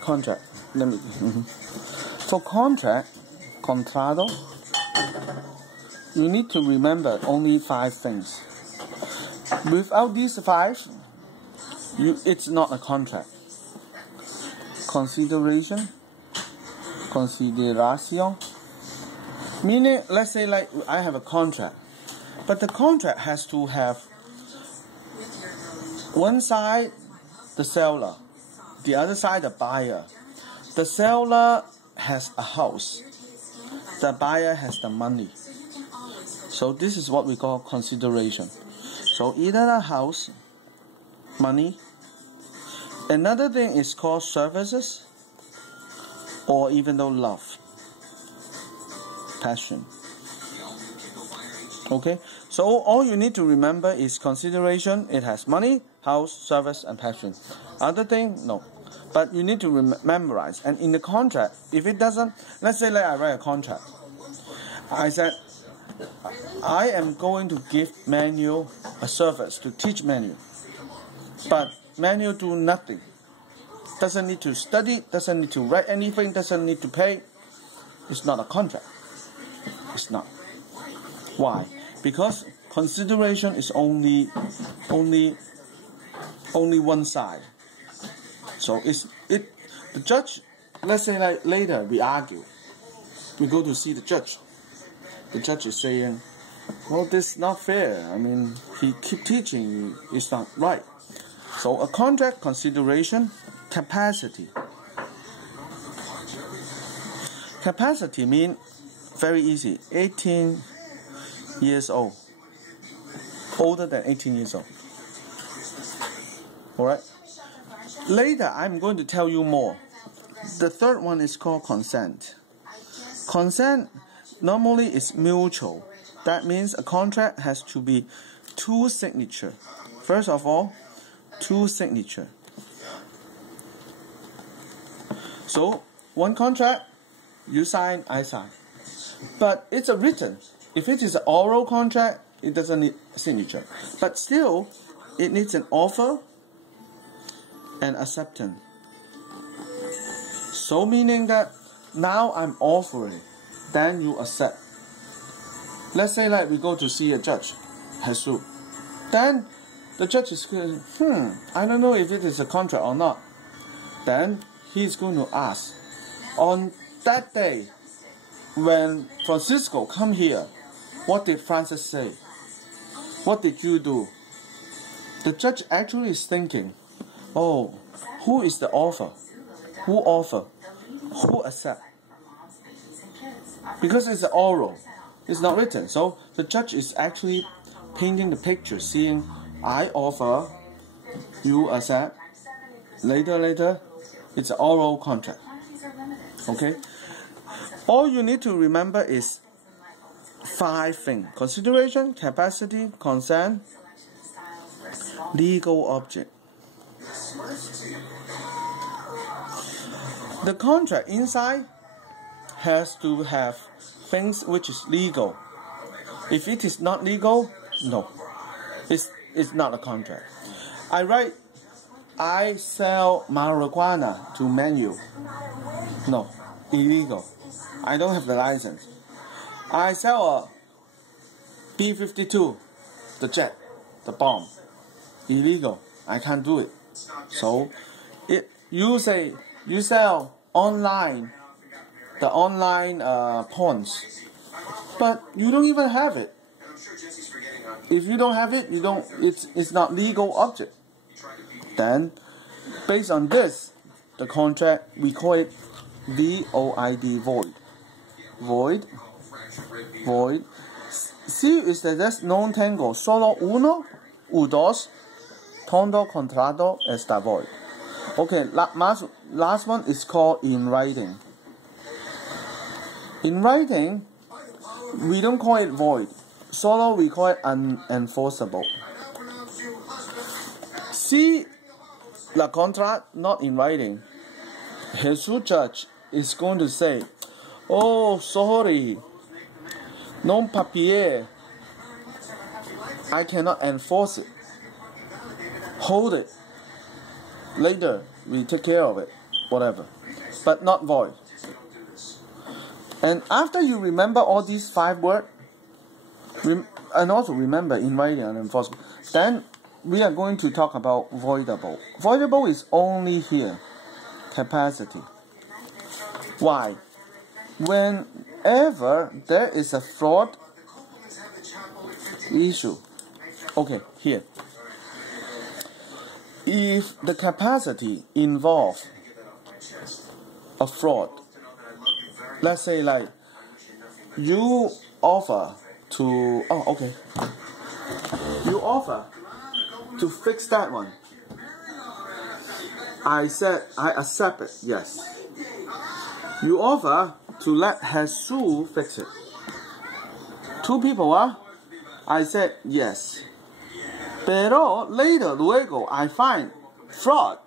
contract. Let me. For contract, contrato, you need to remember only 5 things. Without these 5, it's not a contract. Consideration, consideration, meaning, let's say like I have a contract, but the contract has to have one side the seller, the other side the buyer. The seller has a house, the buyer has the money. So this is what we call consideration. So either a house, money. Another thing is called services, or even though love, passion. Okay, so all you need to remember is consideration. It has money, house, service, and passion. Other thing, no. But you need to memorize. And in the contract, if it doesn't, let's say like I write a contract. I said, I am going to give Manuel a service to teach Manuel. But Manuel do nothing. Doesn't need to study, doesn't need to write anything, doesn't need to pay. It's not a contract. It's not. Why? Because consideration is only one side. So the judge, let's say like later we argue. We go to see the judge. The judge is saying, well, this is not fair. I mean, he keep teaching, it's not right. So a contract, consideration, capacity. Capacity means very easy. 18 years old. Older than 18 years old. Alright? Later, I'm going to tell you more. The third one is called consent. Consent normally is mutual. That means a contract has to be 2 signatures. First of all, 2 signatures. So, one contract, you sign, I sign. But it's a written. If it is an oral contract, it doesn't need signature. But still, it needs an offer and acceptance. So meaning that now I'm offering, then you accept. Let's say like we go to see a judge, Jesus. Then the judge is going, I don't know if it is a contract or not. Then he's going to ask, on that day, when Francisco come here, what did Francis say? What did you do? The judge actually is thinking, oh, who is the author? Who offer? Who accept? Because it's oral, it's not written. So the judge is actually painting the picture, seeing I offer, you accept. Later, it's an oral contract. Okay? All you need to remember is 5 things. Consideration, capacity, consent, legal object. The contract inside has to have things which is legal. If it is not legal, no. It's not a contract. I sell marijuana to Manuel. No, illegal. I don't have the license. I sell a B-52, the jet, the bomb. Illegal. I can't do it. So, you say you sell online, the online pawns, but you don't even have it. If you don't have it, it's not legal object. Then, based on this, the contract, we call it VOID, void. Void. Si ustedes no tengo solo uno u dos, todo contrato está void. Okay, last one is called in writing. In writing, we don't call it void. Solo we call it unenforceable. Si la contract not in writing, Jesus judge is going to say, oh, sorry, non papier, I cannot enforce it. Hold it. Later, we take care of it. whatever, but not void. And after you remember all these 5 words, and also remember in writing and enforcement, then we are going to talk about voidable. Voidable is only here, capacity. Why? Whenever there is a fraud issue, okay, here. If the capacity involves a fraud, let's say like you offer to, you offer to fix that one. I said I accept it, yes. You offer to let Jesus fix it. 2 people, I said yes. Pero later, luego, I find fraud.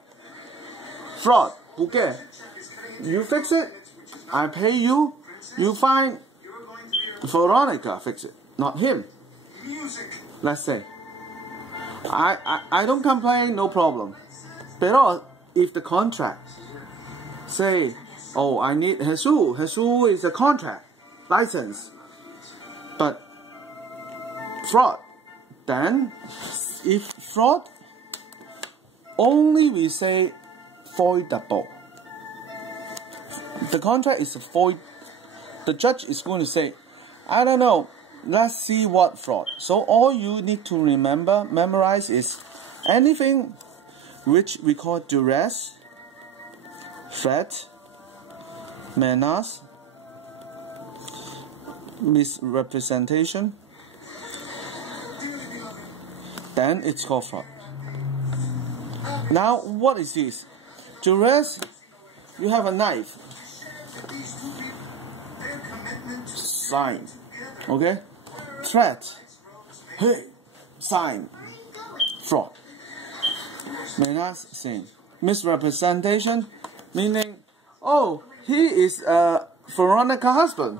Fraud, okay. You fix it, I pay you. You find Veronica fix it, not him. Let's say. I don't complain, no problem. Pero if the contract say, oh, I need Jesus. Jesus is a contract, license. But fraud. Then, if fraud, only we say voidable. The contract is void. The judge is going to say, I don't know, let's see what fraud. So all you need to memorize is anything which we call duress, threat, menace, misrepresentation, then it's called fraud. Now, what is this? Duress, you have a knife. Sign. Okay? Threat. Hey, sign. Fraud. Menace, same. Misrepresentation, meaning, oh, he is Veronica's husband.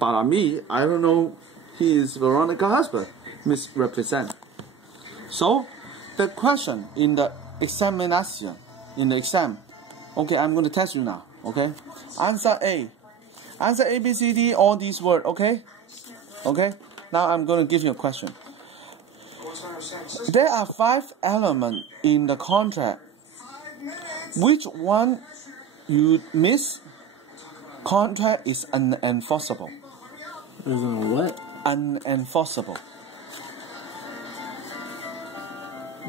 But me, I don't know he is Veronica's husband. Misrepresent. So, the question in the examination, in the exam, okay, I'm going to test you now, okay? Answer A. Answer A, B, C, D, all these words, okay? Okay? Now I'm going to give you a question. There are 5 elements in the contract. Which one you miss? Contract is unenforceable. Is what? Unenforceable.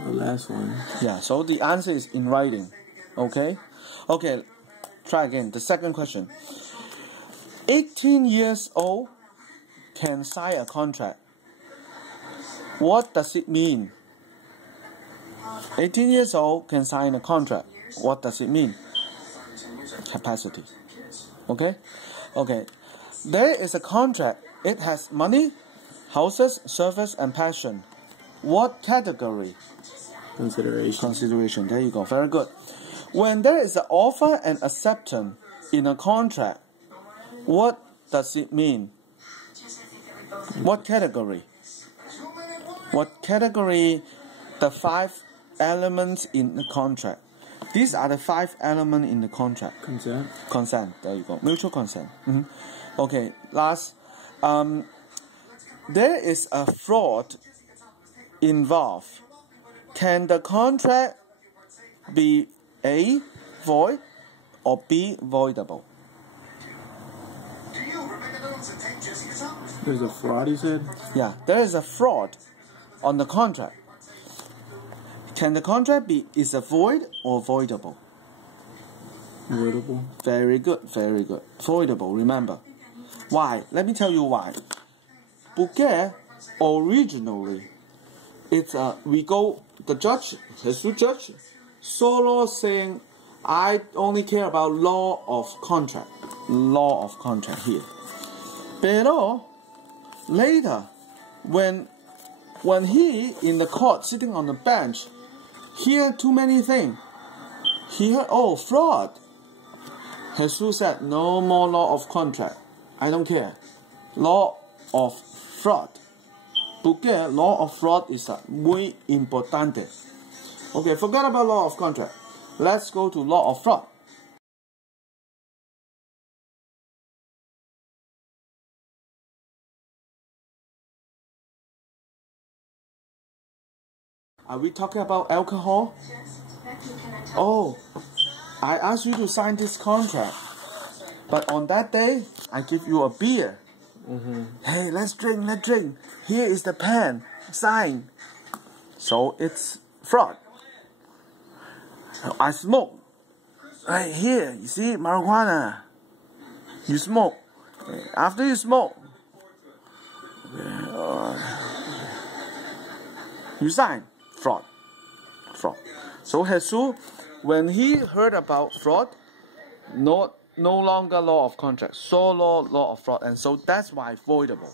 The last one. Yeah, so the answer is in writing. Okay? Okay, try again. The second question. 18 years old can sign a contract. What does it mean? 18 years old can sign a contract. What does it mean? Capacity. Okay? Okay. There is a contract. It has money, houses, service, and passion. What category? Consideration. Consideration. There you go. Very good. When there is an offer and acceptance in a contract, what does it mean? What category? What category? The 5 elements in the contract. These are the 5 elements in the contract. Consent. Consent. There you go. Mutual consent. Okay. Last. There is a fraud involved. Can the contract be A, void, or B, voidable? There's a fraud, you said? Yeah, there is a fraud on the contract. Can the contract be is a void or voidable? Voidable. Very good, very good. Voidable, remember. Why? Let me tell you why. Because originally, it's the judge, Jesus judge, solo saying, I only care about law of contract. Law of contract here. Pero later, when he in the court sitting on the bench, hear too many things. He heard, oh, fraud. Jesus said, no more law of contract. I don't care. Law of fraud. Porque law of fraud is muy importante. Okay, forget about law of contract. Let's go to law of fraud. Are we talking about alcohol? Oh, I asked you to sign this contract, but on that day, I give you a beer. Hey, let's drink. Here is the pen, sign. So it's fraud. I smoke. Right here, you see, marijuana. You smoke. After you smoke, you sign. Fraud. So Jesus, when he heard about fraud, no longer law of contract, solo law of fraud, and so that's why voidable.